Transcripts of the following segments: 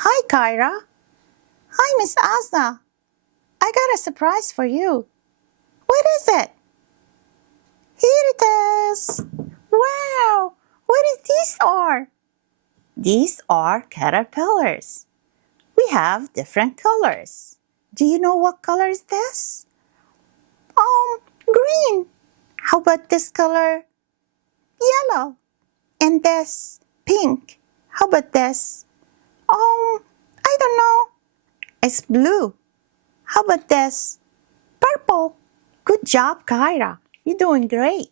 Hi, Kyra. Hi, Miss Asna. I got a surprise for you. What is it? Here it is. Wow! What is these are? These are caterpillars. We have different colors. Do you know what color is this? Green. How about this color? Yellow. And this? Pink. How about this? I don't know. It's blue. How about this? Purple. Good job, Kyra. You're doing great.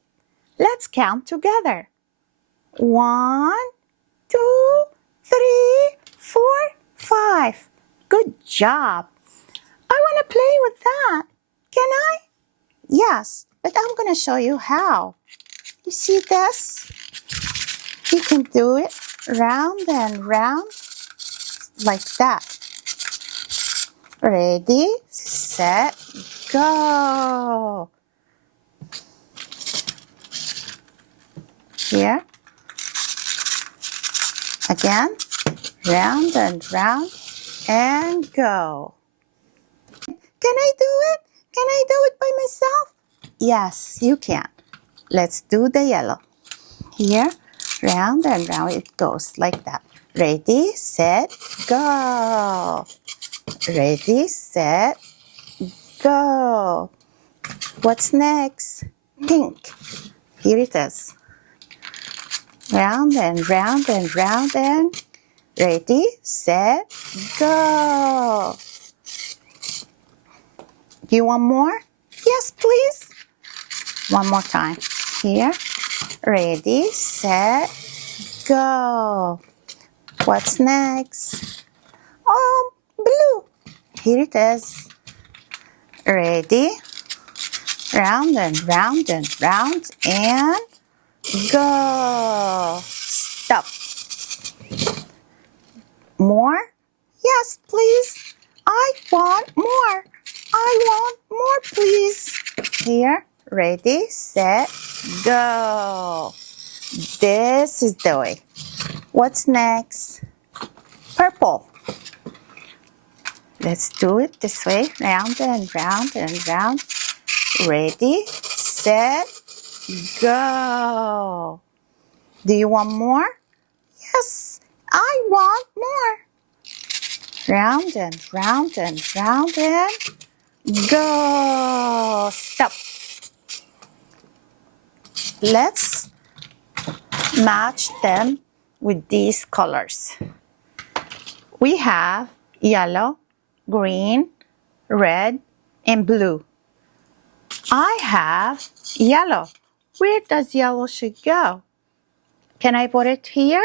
Let's count together. 1, 2, 3, 4, 5. Good job. I want to play with that. Can I? Yes, but I'm going to show you how. You see this? You can do it round and round like that. Ready, set, go. Here. Again, round and round and go. Can I do it? Can I do it by myself? Yes, you can. Let's do the yellow. Here, round and round it goes like that. Ready, set, go. Ready, set, go. What's next? Pink. Here it is. Round and round and round and ready, set, go. You want more? Yes, please. One more time. Here. Ready, set, go. What's next? Blue. Here it is. Ready. Round and round and round and go. Stop. More? Yes, please. I want more. I want more, please. Here. Ready, set, go. This is the way. What's next? Purple. Let's do it this way. Round and round and round. Ready, set, go. Do you want more? Yes, I want more. Round and round and round and go. Stop. Let's match them with these colors. We have yellow, green, red, and blue. I have yellow. Where does yellow should go? Can I put it here?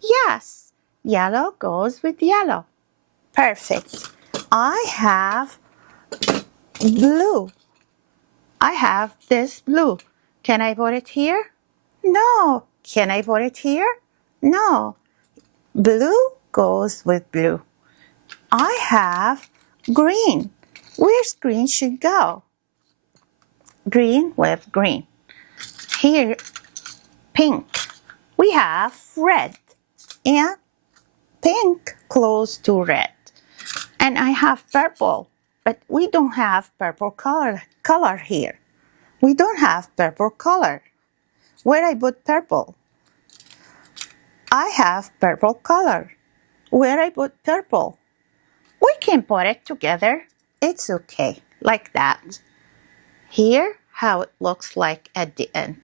Yes, yellow goes with yellow. Perfect. I have blue. I have this blue. Can I put it here? No. Can I put it here? No. Blue goes with blue. I have green. Where's green should go? Green with green. Here, pink. We have red and pink close to red. And I have purple, but we don't have purple color here. We don't have purple color. Where I put purple? I have purple color. Where I put purple? We can put it together. It's okay, like that. Here, how it looks like at the end.